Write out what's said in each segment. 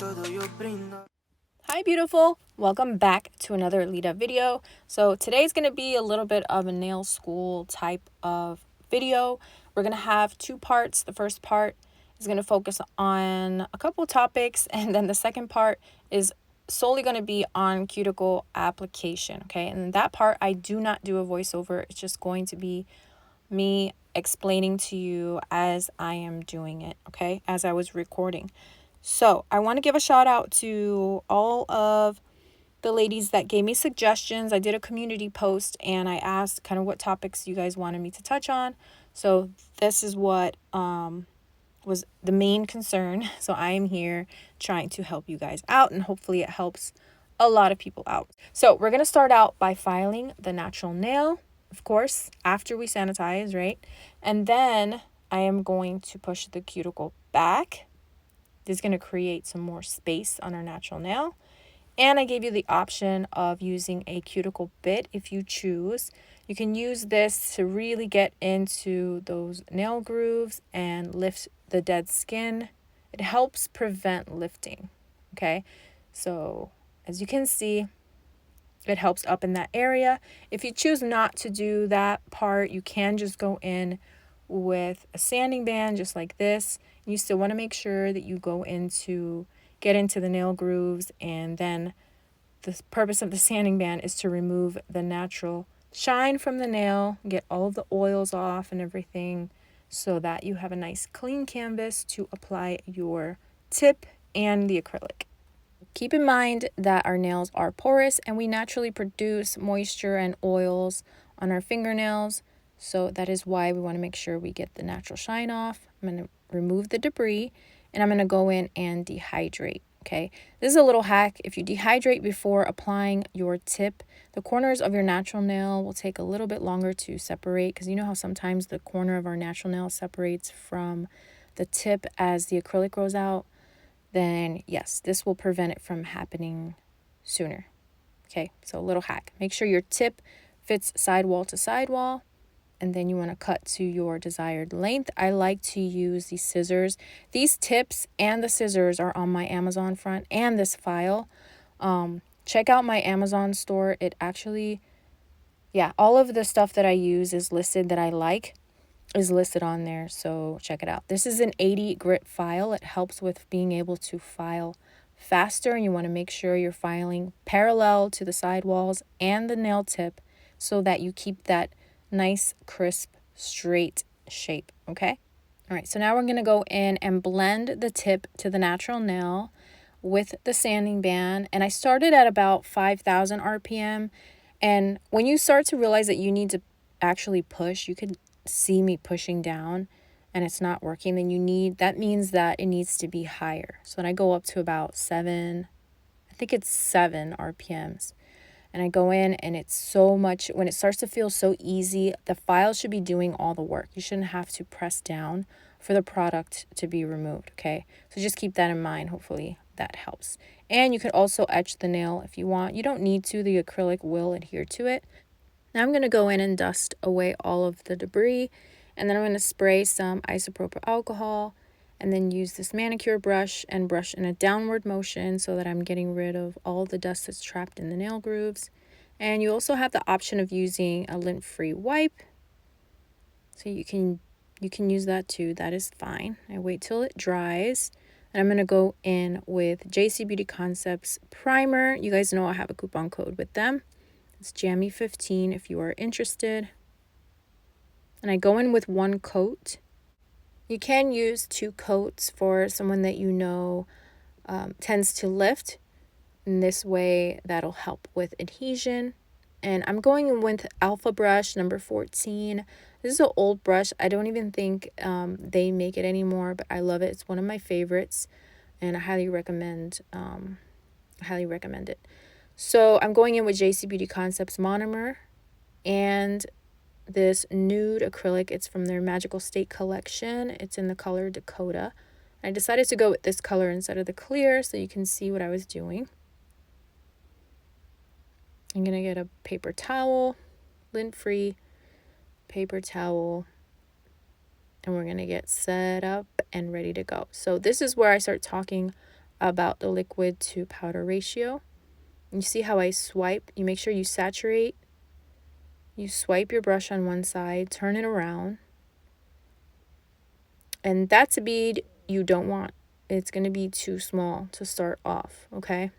Hi beautiful, welcome back to another Lita video. So today's going to be a little bit of a nail school type of video. We're going to have two parts. The first part is going to focus on a couple topics, and then the second part is solely going to be on cuticle application. Okay, and in that part I do not do a voiceover. It's just going to be me explaining to you as I am doing it, okay, as I was recording. So I want to give a shout out to all of the ladies that gave me suggestions. I did a community post and I asked kind of what topics you guys wanted me to touch on. So this is what was the main concern. So I am here trying to help you guys out, and hopefully it helps a lot of people out. So we're going to start out by filing the natural nail, of course, after we sanitize, right? And then I am going to push the cuticle back. This is going to create some more space on our natural nail. And I gave you the option of using a cuticle bit if you choose. You can use this to really get into those nail grooves and lift the dead skin. It helps prevent lifting, okay? So as you can see, it helps up in that area. If you choose not to do that part, you can just go in with a sanding band just like this. You still want to make sure that you get into the nail grooves, and then the purpose of the sanding band is to remove the natural shine from the nail, get all of the oils off and everything, so that you have a nice clean canvas to apply your tip and the acrylic. Keep in mind that our nails are porous and we naturally produce moisture and oils on our fingernails. So that is why we want to make sure we get the natural shine off. I'm going to remove the debris and I'm going to go in and dehydrate. Okay, this is a little hack. If you dehydrate before applying your tip, the corners of your natural nail will take a little bit longer to separate, because you know how sometimes the corner of our natural nail separates from the tip as the acrylic grows out? Then yes, this will prevent it from happening sooner. Okay, so a little hack. Make sure your tip fits sidewall to sidewall, and then you want to cut to your desired length. I like to use these scissors. These tips and the scissors are on my Amazon front and this file. Check out my Amazon store. It actually, all of the stuff that I use is listed, that I like, is listed on there, so check it out. This is an 80 grit file. It helps with being able to file faster, and you want to make sure you're filing parallel to the sidewalls and the nail tip so that you keep that nice, crisp, straight shape, okay? All right, so now we're going to go in and blend the tip to the natural nail with the sanding band, and I started at about 5,000 RPM, and when you start to realize that you need to actually push, you could see me pushing down and it's not working, then that means that it needs to be higher. So then I go up to about 7 RPMs. And I go in and it's so much, when it starts to feel so easy, the file should be doing all the work. You shouldn't have to press down for the product to be removed, okay? So just keep that in mind. Hopefully that helps. And you could also etch the nail if you want. You don't need to. The acrylic will adhere to it. Now I'm going to go in and dust away all of the debris, and then I'm going to spray some isopropyl alcohol and then use this manicure brush and brush in a downward motion so that I'm getting rid of all the dust that's trapped in the nail grooves. And you also have the option of using a lint-free wipe, so you can use that too. That is fine. I wait till it dries, and I'm going to go in with JC Beauty Concepts primer. You guys know I have a coupon code with them. It's Jammy15 if you are interested. And I go in with one coat. You can use 2 coats for someone that you know tends to lift. In this way, that'll help with adhesion. And I'm going in with Alpha Brush number 14. This is an old brush. I don't even think they make it anymore, but I love it. It's one of my favorites, and I highly recommend it. So I'm going in with JC Beauty Concepts Monomer and this nude acrylic. It's from their Magical State collection. It's in the color Dakota. I decided to go with this color instead of the clear so you can see what I was doing. I'm going to get a paper towel, lint-free paper towel, and we're going to get set up and ready to go. So this is where I start talking about the liquid to powder ratio. You see how I swipe? You make sure you saturate. You swipe your brush on one side, turn it around. And that's a bead you don't want. It's going to be too small to start off, okay?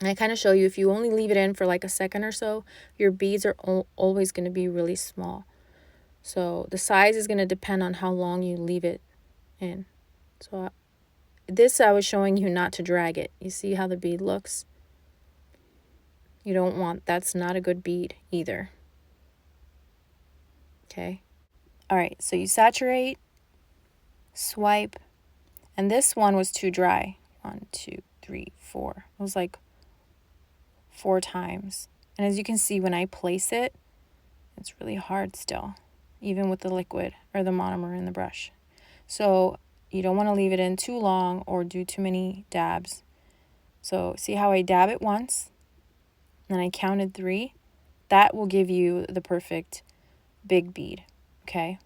And I kind of show you, if you only leave it in for like a second or so, your beads are always going to be really small. So the size is going to depend on how long you leave it in. So this I was showing you not to drag it. You see how the bead looks? You don't want, that's not a good bead either. Okay. All right, so you saturate, swipe, and this one was too dry. 1, 2, 3, 4. It was like 4 times. And as you can see, when I place it, it's really hard still, even with the liquid or the monomer in the brush. So you don't want to leave it in too long or do too many dabs. So see how I dab it once, and I counted 3? That will give you the perfect big bead, okay?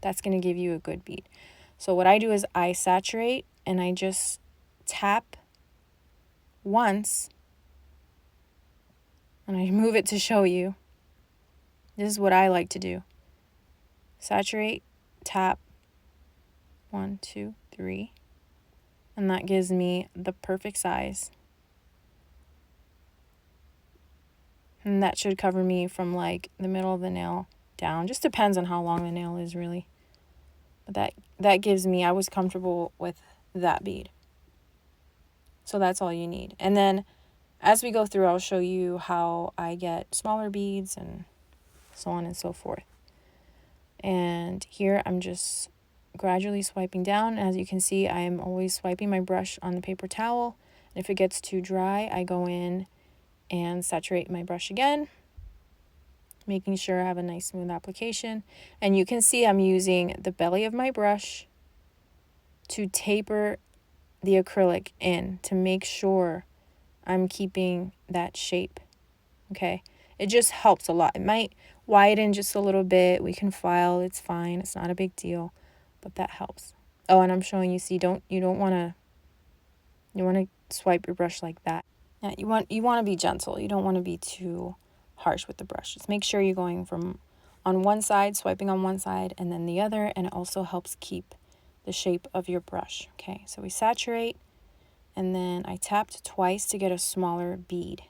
That's going to give you a good bead. So what I do is I saturate and I just tap once, and I move it to show you. This is what I like to do. Saturate, tap, 1, 2, 3, and that gives me the perfect size. And that should cover me from like the middle of the nail down. Just depends on how long the nail is, really. But that gives me, I was comfortable with that bead. So that's all you need. And then as we go through, I'll show you how I get smaller beads and so on and so forth. And here I'm just gradually swiping down. As you can see, I am always swiping my brush on the paper towel. And if it gets too dry, I go in and saturate my brush again, making sure I have a nice smooth application. And you can see I'm using the belly of my brush to taper the acrylic in to make sure I'm keeping that shape, okay? It just helps a lot. It might widen just a little bit. We can file, it's fine. It's not a big deal, but that helps. Oh, and I'm showing you, see, you want to swipe your brush like that. Yeah, you want to be gentle. You don't want to be too harsh with the brush. Just make sure you're going from on one side, swiping on one side and then the other, and it also helps keep the shape of your brush. Okay, so we saturate, and then I tapped twice to get a smaller bead.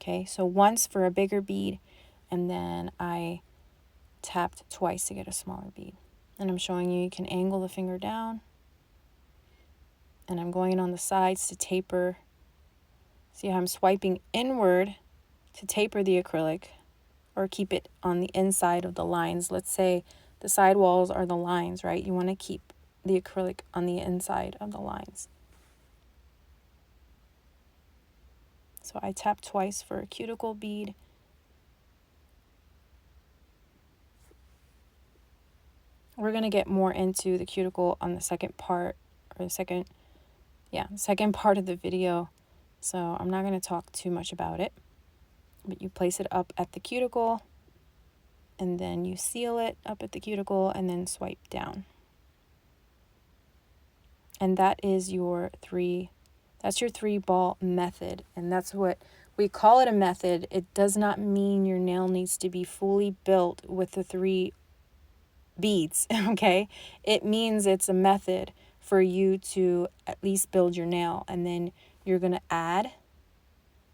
Okay, so once for a bigger bead, and then I tapped twice to get a smaller bead. And I'm showing you can angle the finger down, and I'm going on the sides to taper. See how I'm swiping inward to taper the acrylic or keep it on the inside of the lines. Let's say the side walls are the lines, right? You want to keep the acrylic on the inside of the lines. So I tap twice for a cuticle bead. We're going to get more into the cuticle on the second part, or the second part of the video. So I'm not going to talk too much about it. But you place it up at the cuticle, and then you seal it up at the cuticle, and then swipe down. And that is your that's your 3-ball method. And that's what we call it, a method. It does not mean your nail needs to be fully built with the 3 beads, okay? It means it's a method for you to at least build your nail, and then you're going to add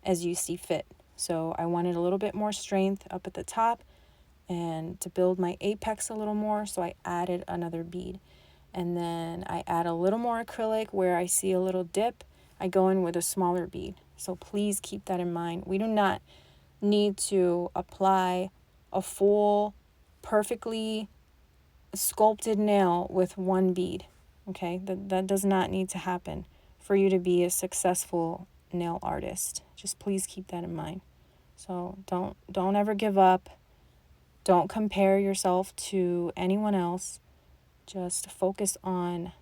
as you see fit. So I wanted a little bit more strength up at the top and to build my apex a little more, so I added another bead. And then I add a little more acrylic where I see a little dip. I go in with a smaller bead. So please keep that in mind. We do not need to apply a full, perfectly sculpted nail with 1 bead. Okay, that does not need to happen for you to be a successful nail artist. Just please keep that in mind. So don't ever give up. Don't compare yourself to anyone else. Just focus on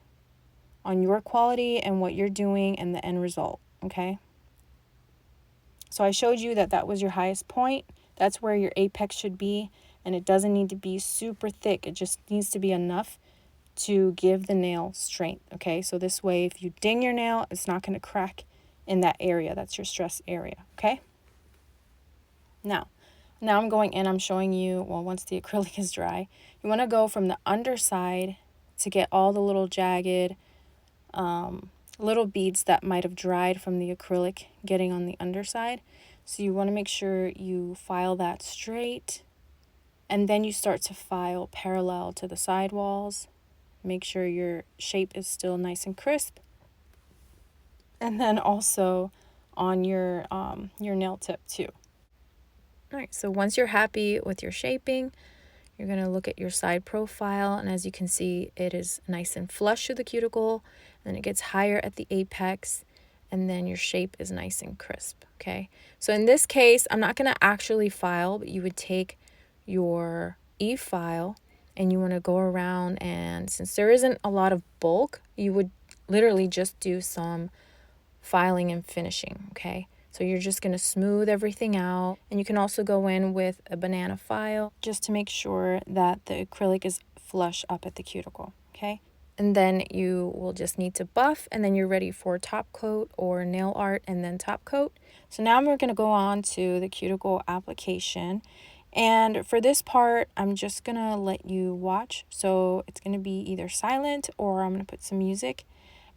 your quality and what you're doing and the end result, okay? So I showed you that was your highest point. That's where your apex should be, and it doesn't need to be super thick. It just needs to be enough to give the nail strength, okay? So this way, if you ding your nail, it's not going to crack in that area. That's your stress area, okay? Now I'm going in, I'm showing you, well, once the acrylic is dry, you want to go from the underside to get all the little jagged little beads that might have dried from the acrylic getting on the underside. So you want to make sure you file that straight, and then you start to file parallel to the side walls. Make sure your shape is still nice and crisp. And then also on your nail tip too. All right, so once you're happy with your shaping, you're going to look at your side profile, and as you can see, it is nice and flush to the cuticle, and then it gets higher at the apex, and then your shape is nice and crisp, okay? So in this case, I'm not going to actually file, but you would take your e-file and you want to go around, and since there isn't a lot of bulk, you would literally just do some filing and finishing, okay? So you're just going to smooth everything out, and you can also go in with a banana file just to make sure that the acrylic is flush up at the cuticle, okay? And then you will just need to buff, and then you're ready for top coat or nail art and then top coat. So now we're going to go on to the cuticle application. And for this part, I'm just going to let you watch. So it's going to be either silent or I'm going to put some music,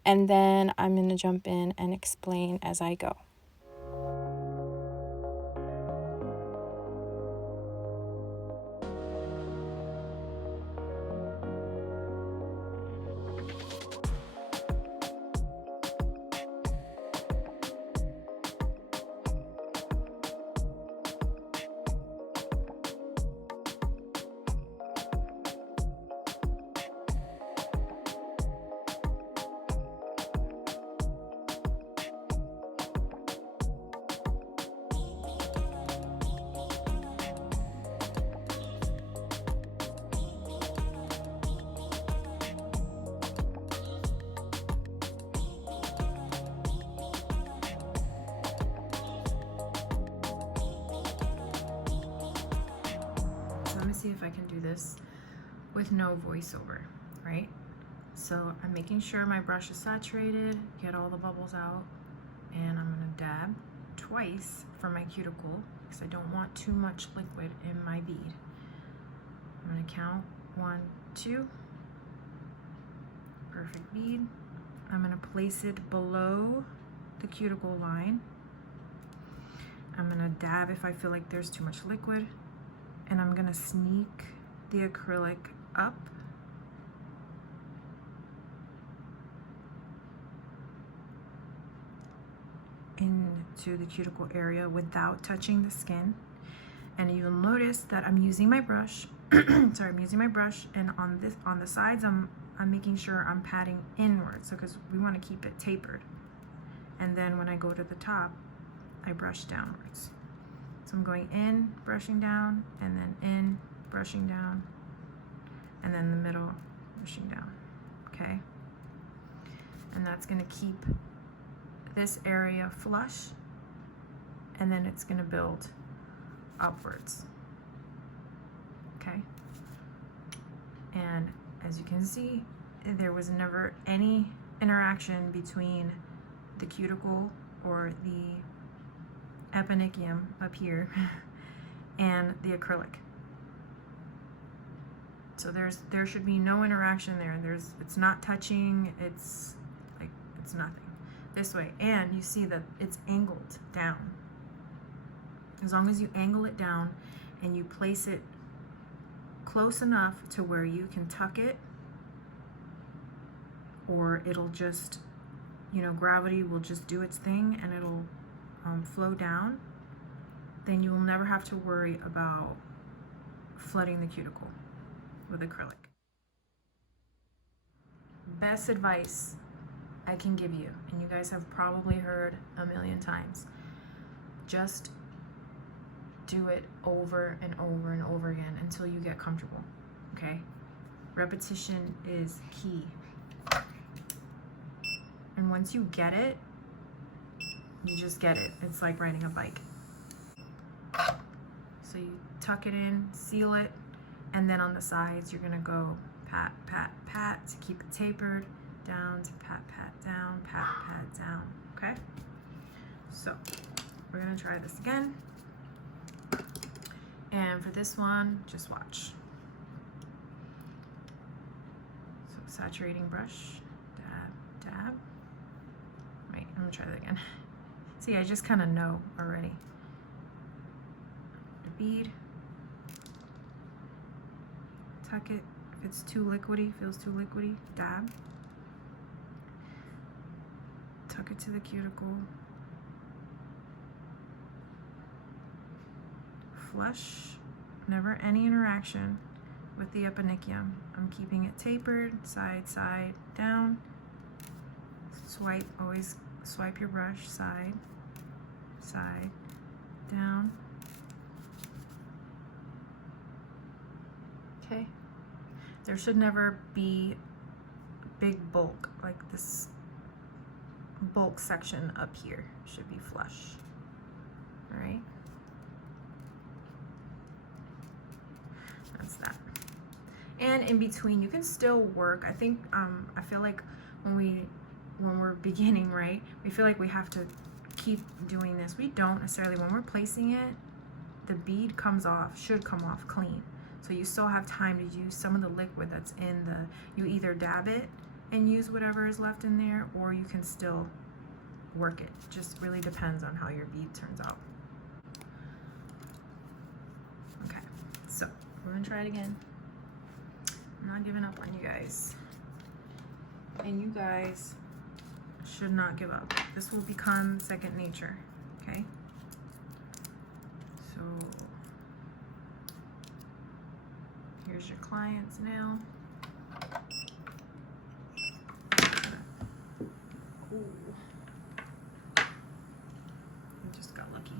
and then I'm going to jump in and explain as I go. Let me see if I can do this with no voiceover, right? So I'm making sure my brush is saturated, get all the bubbles out, and I'm gonna dab twice for my cuticle because I don't want too much liquid in my bead. I'm gonna count 1, 2, perfect bead. I'm gonna place it below the cuticle line. I'm gonna dab if I feel like there's too much liquid. And I'm gonna sneak the acrylic up into the cuticle area without touching the skin. And you'll notice that I'm using my brush. Sorry, I'm using my brush, and on the sides, I'm making sure I'm patting inwards, so because we want to keep it tapered. And then when I go to the top, I brush downwards. So I'm going in, brushing down, and then in, brushing down, and then the middle, brushing down, okay? And that's gonna keep this area flush, and then it's gonna build upwards, okay? And as you can see, there was never any interaction between the cuticle or the eponychium up here and the acrylic. So there should be no interaction there. It's not touching, it's nothing. This way, and you see that it's angled down. As long as you angle it down and you place it close enough to where you can tuck it, or it'll just, gravity will just do its thing and it'll flow down, then you will never have to worry about flooding the cuticle with acrylic. Best advice I can give you, and you guys have probably heard a million times, just do it over and over and over again until you get comfortable, okay? Repetition is key. And once you get it, you just get it. It's like riding a bike. So you tuck it in, seal it, and then on the sides, you're gonna go pat, pat, pat to keep it tapered, down to pat, pat, down, pat, pat, down, okay? So we're gonna try this again. And for this one, just watch. So saturating brush, dab, dab. Wait, I'm gonna try that again. See, I just kind of know already. The bead. Tuck it. If it's too liquidy, feels too liquidy, dab. Tuck it to the cuticle. Flush. Never any interaction with the eponychium. I'm keeping it tapered, side, side, down. Swipe, always swipe your brush, side, side, down. Okay. There should never be big bulk, like this bulk section up here should be flush. All right. That's that. And in between, you can still work. I think I feel like when we're beginning, right, we feel like we have to keep doing this. We don't necessarily. When we're placing it, the bead comes off, should come off clean. So you still have time to use some of the liquid that's in the, you either dab it and use whatever is left in there, or you can still work it. Just really depends on how your bead turns out. Okay, so we're gonna try it again. I'm not giving up on you guys. And you guys should not give up. This will become second nature, okay? So here's your client's nail. Ooh. I just got lucky.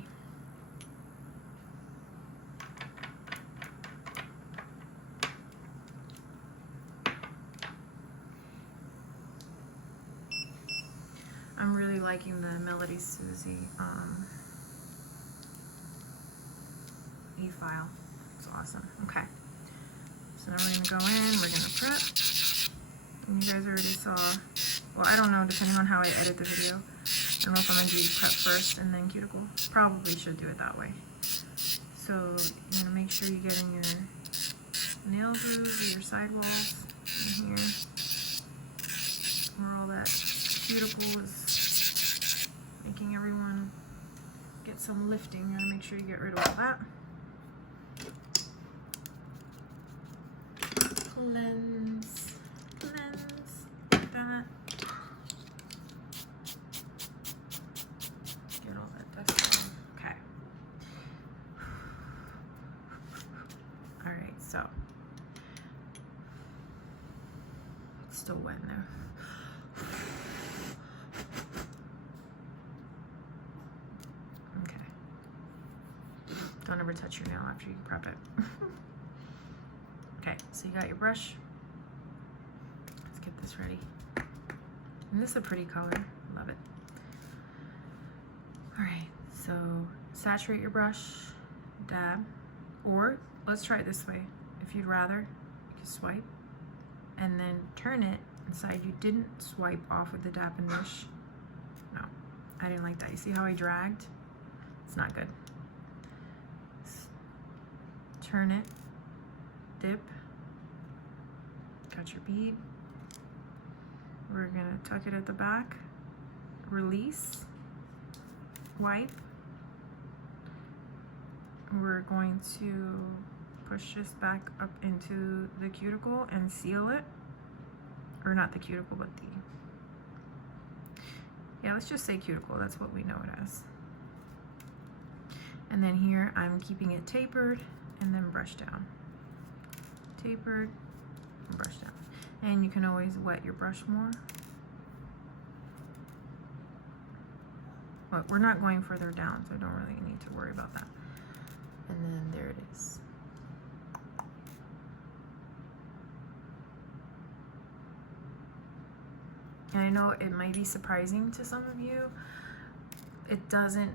I'm really liking the Melody Susie e-file. It's awesome. Okay. So now we're gonna go in, we're gonna prep. And you guys already saw, well, I don't know, depending on how I edit the video. I don't know if I'm gonna do prep first and then cuticle. Probably should do it that way. So you're gonna make sure you get in your nail grooves, your sidewalls in here, where all that cuticle is making everyone get some lifting. You gotta make sure you get rid of all that. Cleanse, like that. Get all that dust off. Okay. All right, so it's still wet in there. Okay. Don't ever touch your nail after you prep it. Okay, so you got your brush. Let's get this ready. And this is a pretty color, love it. All right, so saturate your brush, dab, or let's try it this way. If you'd rather, you can swipe and then turn it inside. You didn't swipe off with the dab and brush. No, I didn't like that. You see how I dragged? It's not good. Turn it, dip, got your bead. We're gonna tuck it at the back, release, wipe. We're going to push this back up into the cuticle and seal it. Or not the cuticle, but the, yeah, let's just say cuticle, that's what we know it as. And then here I'm keeping it tapered and then brush down. Tapered and brush down. And you can always wet your brush more. But we're not going further down, so I don't really need to worry about that. And then there it is. And I know it might be surprising to some of you. It doesn't,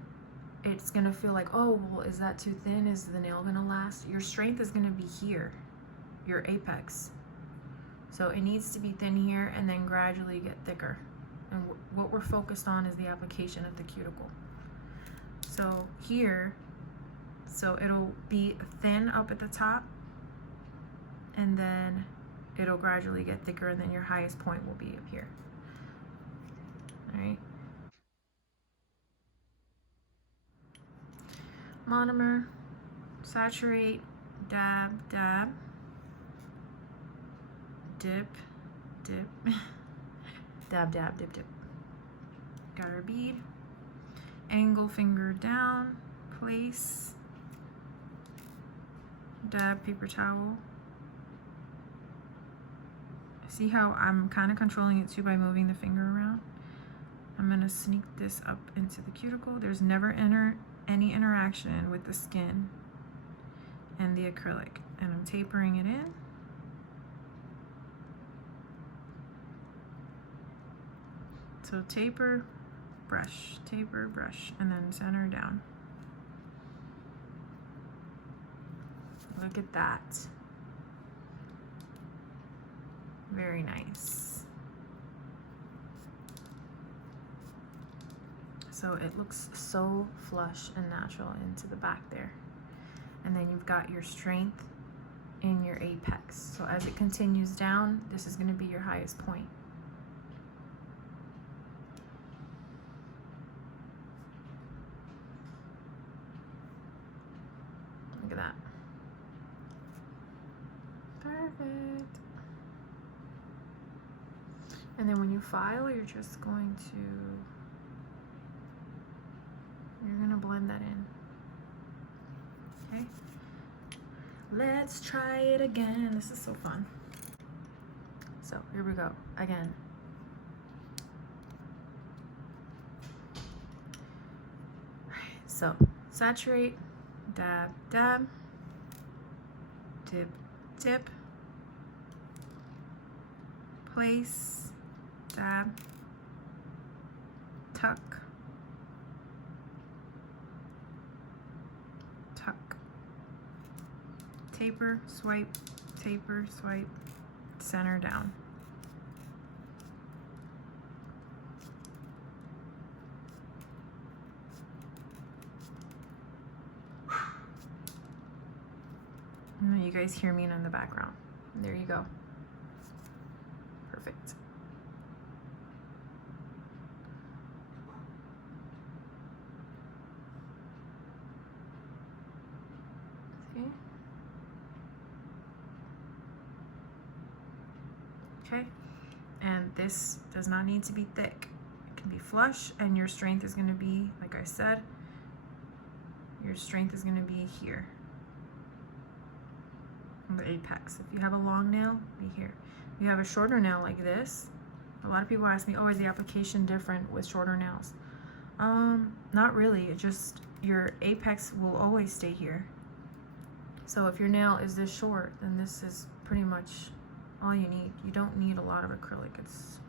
it's gonna feel like, oh, well, is that too thin? Is the nail gonna last? Your strength is gonna be here, your apex. So it needs to be thin here and then gradually get thicker. And what we're focused on is the application of the cuticle. So here, so it'll be thin up at the top, and then it'll gradually get thicker, and then your highest point will be up here. All right. Monomer, saturate, dab, dab, dip, dip, dab, dab, dip, dip. Got our bead, angle finger down, place, dab, paper towel. See how I'm kind of controlling it too by moving the finger around? I'm gonna sneak this up into the cuticle. There's never any interaction with the skin and the acrylic, and I'm tapering it in. So taper, brush, and then center down. Look at that. Very nice. So it looks so flush and natural into the back there. And then you've got your strength in your apex. So as it continues down, this is going to be your highest point. Look at that. Perfect. And then when you file, you're just going to blend that in. Okay. Let's try it again. This is so fun. So here we go again. So saturate, dab, dab, dip, dip, place, dab, tuck, tuck, taper, swipe, center down. You guys hear me in the background. There you go. Perfect. See? Okay. And this does not need to be thick. It can be flush, and your strength is going to be, like I said, your strength is going to be here. The apex. If you have a long nail, be here. If you have a shorter nail like this, a lot of people ask me, oh, is the application different with shorter nails? Not really. It just, your apex will always stay here. So if your nail is this short, then this is pretty much all you need. You don't need a lot of acrylic. It's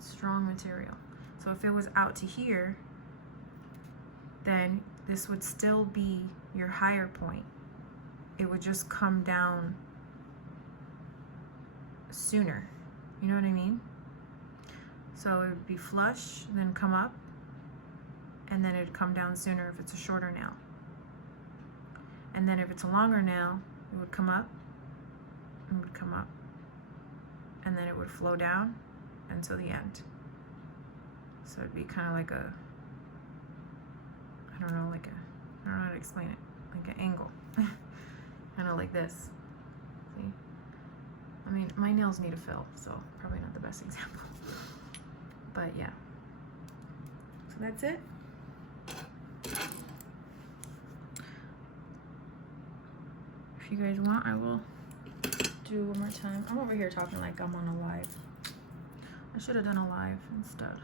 strong material. So if it was out to here, then this would still be your higher point. It would just come down sooner. You know what I mean? So it would be flush, then come up, and then it'd come down sooner if it's a shorter nail. And then if it's a longer nail, it would come up, and would come up, and then it would flow down until the end. So it'd be kind of like a, I don't know how to explain it, like an angle. Kind of like this. See? I mean, my nails need a fill, so probably not the best example. But yeah. So that's it. If you guys want, I will do one more time. I'm over here talking like I'm on a live. I should have done a live instead.